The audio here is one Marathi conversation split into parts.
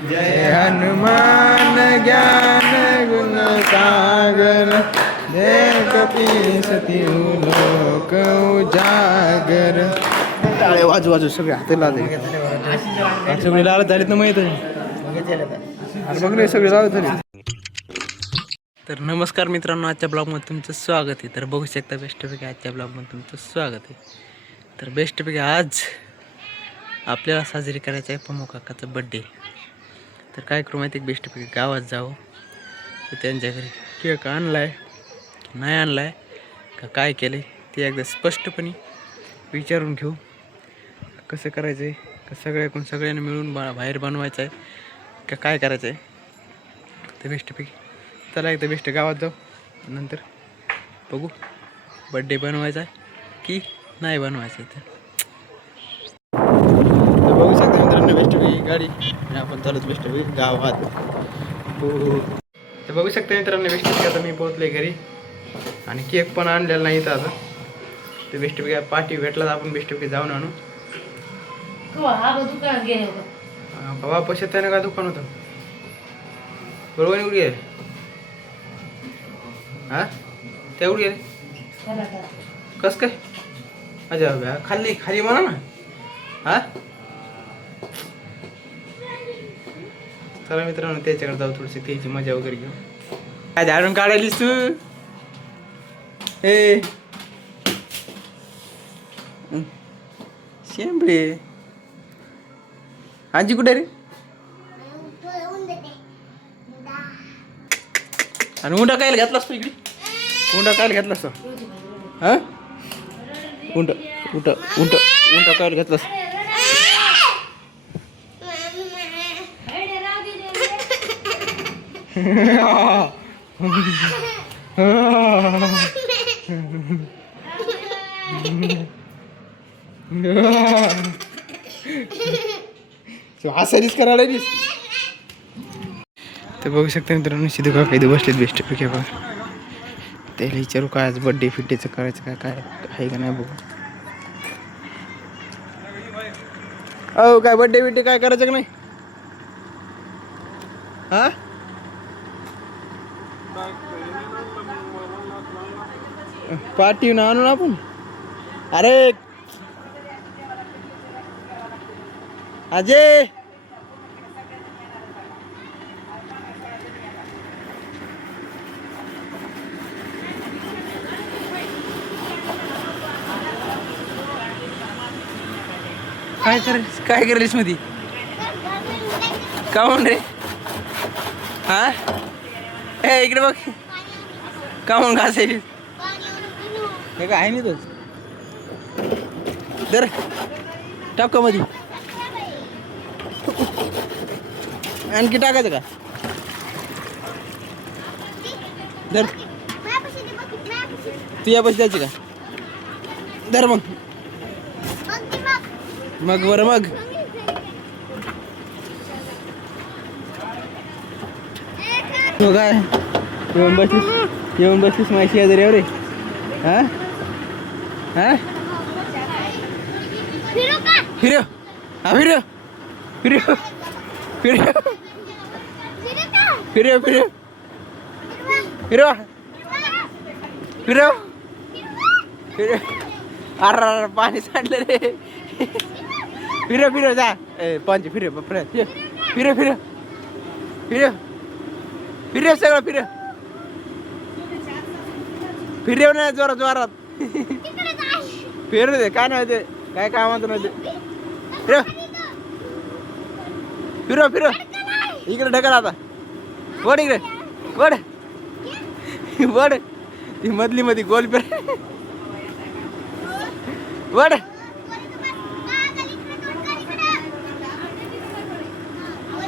जय हनुमान ज्ञान गुण सागर जय कपीसती लोक उजागर. टाळे वाजू वाजू सगळे हाताला सगळे लाल झालेत ना माहित बघ रे सगळे लाल झाले. तर नमस्कार मित्रांनो, आजच्या ब्लॉगमध्ये तुमचं स्वागत आहे. तर बघू शकता बेस्टपैकी आजच्या ब्लॉगमध्ये तुमचं स्वागत आहे. तर बेस्टपैकी आज आपल्याला साजरी करायचं आहे पमो काकाचा बड्डे. तर काय करू माहिती आहे, बेस्टपैकी गावात जावं तर त्यांच्या घरी केक आणलाय की नाही आणलाय का काय केलं आहे ते एकदा स्पष्टपणे विचारून घेऊ. कसं करायचं आहे का सगळ्यांनी मिळून बाहेर बनवायचं आहे का काय करायचं आहे. तर बेस्टपैकी चला एकदा बेस्ट गावात जाऊ, नंतर बघू बड्डे बनवायचा आहे की नाही बनवायचं आहे. तर बघू शकता मित्रांनो बेस्टपैकी गाडी आणि आपण चालूच बेस्टपैकी गावात. तर बघू शकता मित्रांनो बेस्टपैकी आता मी पोहोचले घरी आणि केक पण आणलेला नाही तर आता. तर बेस्टपैकी पार्टी भेटला तर आपण बेस्टपैकी जाऊन आणू. बाबा पैसे त्याने काय दुकान होतं बरोबर उडी आहे. हा त्या उडी आहे कस काय अच्छा खाली खाली म्हणा ना. हा चला मित्रांनो त्याच्याकडे जाऊ, थोडीशी त्याची मजा वगैरे घेऊ. काय झाडून काढायलीस तू हे शेंबडे. आजी कुठे रे आणि उंडा कायला घातलास तू इकडे. उंडा कायला घातलास तू हा उंट उंट उंट उंटा कायला घातलास. हसायलीस करायला. तर बघू शकता मित्रांनो सिद्धू काका इथे बसलेत बेस्टपैकी. बघा त्याला विचारू काय आज बड्डे फिड्डेचं करायचं काय काय आहे का नाही बघू. अहो काय बड्डे बिड्डे काय करायचं का नाही. हा पार्टी ना आणून आपण. अरे अजय काय करायलीस मध्ये का म्हणून रे. हा ए इकडे बघ का म्हणून घासायलीस हे काय आहे नाही तोच दर टाक का मध्ये आणखी टाकायचं का दर तू या पैसे द्यायची का दर मग बरं मग तू काय येऊन बसलीस माझी शेजारी रे. हा हा फिर हा फिर फिर फिर फिर फिर फिर फिर फिर. अरे पाणी सांडलं रे. फिर फिर जा पंच फिर फिर फिर फिर फिर फिर सगळं फिर फिरव नाही जोरात जोरात फिरू दे काय नाही ते काय कामाचं नाही ते. फिर फिर इकडे ढकल आता वड इकडे वड वड ती मधली मध्ये गोल फिर वड.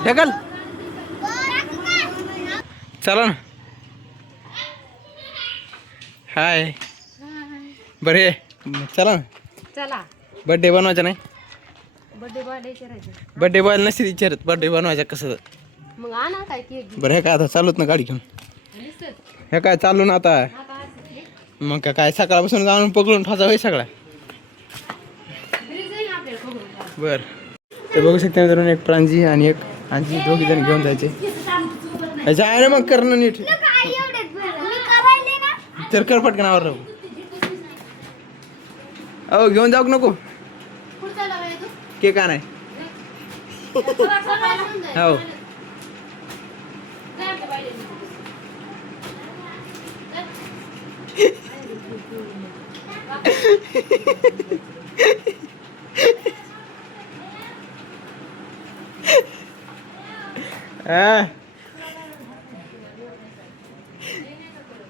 ढकल चला ना. हाय बरे चला ना. चला बड्डे बनवायचा नाही. बर्थडे बड्डे बॉयला नसते विचारत बड्डे बनवायचा कसं. मग आणा काय केक बरं हे काय आता चालूत ना गाडी घेऊन. हे काय चालू ना आता मग काय सकाळपासून जाऊन पकडून ठोचा होई सगळा. बर ते बघू शकता मित्रांनो एक प्रांजी आणि एक आणि दोघी जण घेऊन जायचे जाय ना मग करणं नीट तर कर पटकन आवर राहू अहो घेऊन जाऊ नको के का नाही हो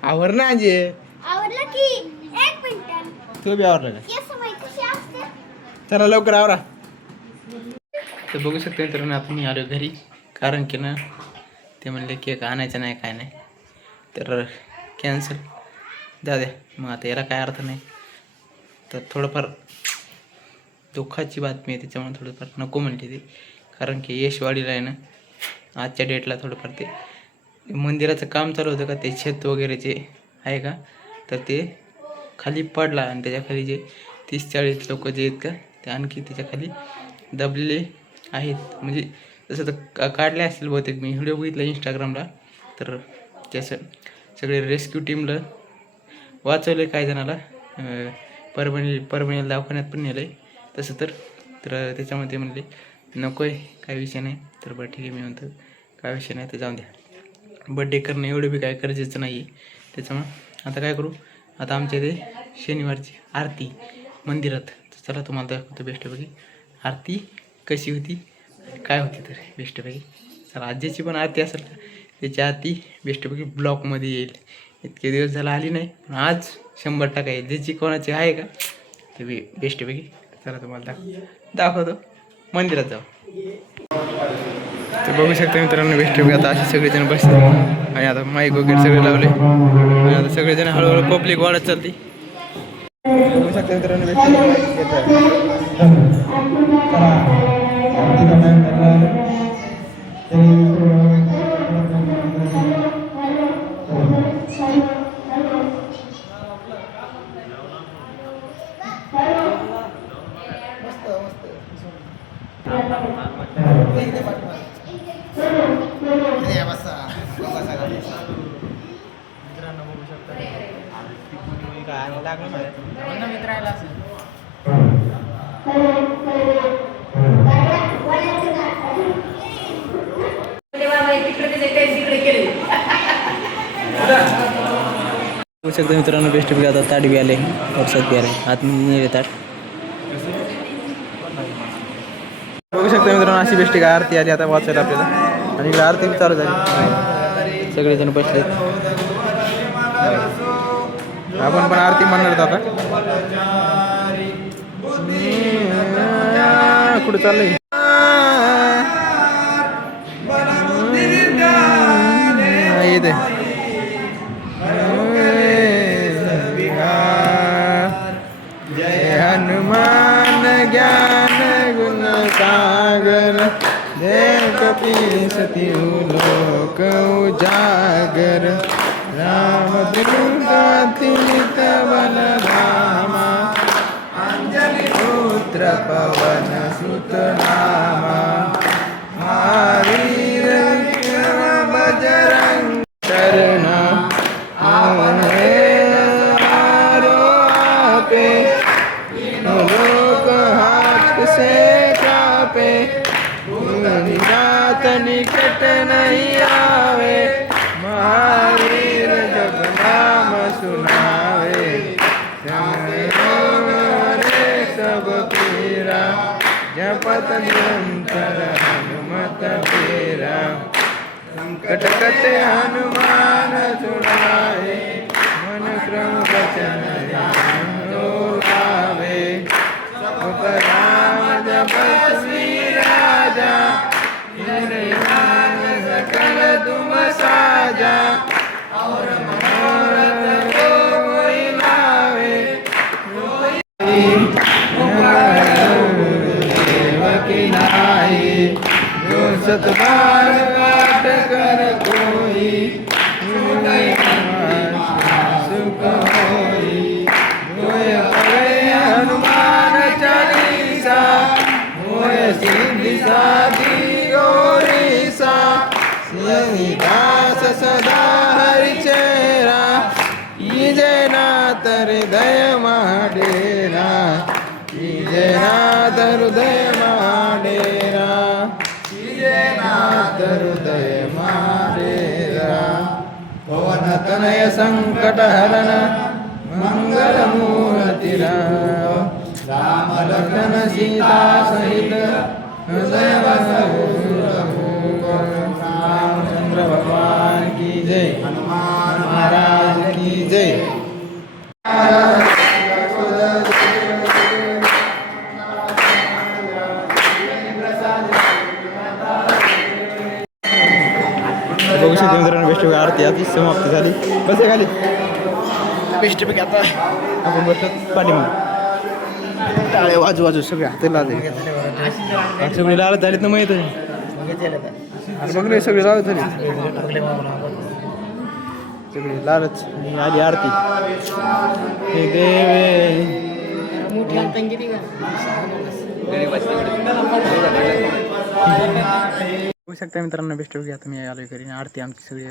आवर ना आजी आवडलं की 1 मिनिट तू बी आवरलं का केस माहिती कशी असते चला लवकर आवरा तर बघू शकतो मित्रांनो आता मी आलो घरी कारण की ना ते म्हणले केक आणायचं नाही काय नाही तर कॅन्सल जाऊ द्या मग आता याला काय अर्थ नाही तर थोडंफार दुःखाची बातमी आहे त्याच्यामुळे थोडंफार नको म्हणते ते कारण की यशवाडीला आहे ना आजच्या डेटला थोडंफार ते मंदिराचं काम चालू होतं का ते छत वगैरे जे आहे का तर ते खाली पडला आणि त्याच्याखाली जे 30-40 लोक जे आहेत का ते आणखी त्याच्याखाली दबलेले आहेत म्हणजे तसं तर काढले असतील बहुतेक मी व्हिडिओ बघितला इंस्टाग्रामला तर त्याचं सगळे रेस्क्यू टीमला वाचवले काही जणाला परभणीला दवाखान्यात पण नेलं आहे तसं तर त्याच्यामध्ये म्हणले नको आहे काय विषय नाही तर बरं ठीक आहे मी म्हणतो काय विषय नाही तर जाऊन द्या बड्डे करणं एवढं बी काय गरजेचं नाही आहे त्याच्यामुळं आता काय करू आता आमच्या इथे शनिवारची आरती मंदिरात तर चला तुम्हाला दाखवतो बेस्टपैकी आरती कशी होती काय होती तर बेस्टपैकी चला आजीची पण आरती असेल का त्याची आरती बेस्टपैकी ब्लॉकमध्ये येईल इतके दिवस झाला आली नाही पण आज 100% येईल ज्याची कोणाची आहे का ते बेस्टपैकी चला तुम्हाला दाखवतो मंदिरात जाऊ तर बघू शकता मित्रांनो बेस्टपैकी आता असे सगळेजण बसले आणि आता माईक वगैरे सगळे लावले आणि आता सगळेजण हळूहळू पब्लिक वाढत चालते बघू शकता मित्रांनो बघू शकता मित्रांनो बेस्टपैकी आता ताट बी आले वर्षात बी आले आतमध्ये नेले ताट बघू शकता मित्रांनो अशी बेस्ट काय आरती आली आता वाचायला आपल्याला आणि इकडे आरती चालू झाली सगळेजण बसलेत आपण पण आरती म्हणणार आता कुठे चाललंय येते जय हनुमान ज्ञान गुण सागर जय कपीस तिहु लोक उजागर राम दुर्गा तिमित बलधामा अंजलि पुत्र पवन सुत नामा महावीर विक्रम बजरंग शरणा लोक हाथ से कापे निजात निकट नहीं आवे महावीर जब नाम सुनावे रे सब पीरा जपत निरंतर हनुमत पीरा संकट कटे हनुमान सुनाए मन क्रम वचन गावे सब राम जपत राजा सकल तुम साजा और मनोरथ कोई लावे देवकी नाई जो सतबार पाठ कर कोई सुख होई होय हनुमान चालीसा होय सिद्धि साधी गोरी जय नाथ हृदय महाडेरा की जय नाथ हृदय महाडेरा की जय नाथ हृदय महाडेरा पवन तनय संकट हरण मंगल मूर्ति राम लखन सीता सहित हृदय रामचंद्र भगवान की जय हनुमान महाराज की जय बघू शकतो मित्रांनो बेस्ट आरती आधी समाप्त झाली बसे खाली बेस्ट पैकी आता आपण बसलो पाठीमाग टाळे वाजू वाजू सगळे हाताला आले सगळे लालच झालीत ना माहित बघ रे सगळे लालच झाले सगळे लालच आली आरती हे देवे बघू शकता मित्रांनो बेस्ट घ्या तुम्ही आलो घरी आरती आमची सगळी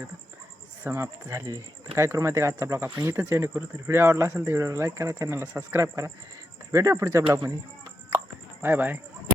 समाप्त झालेली तर काय करू माहिती का आजचा ब्लॉग आपण इथंच एंड करू तर व्हिडिओ आवडला असेल तर व्हिडिओला लाईक करा चॅनलला सबस्क्राईब करा तर भेटूया पुढच्या ब्लॉगमध्ये बाय बाय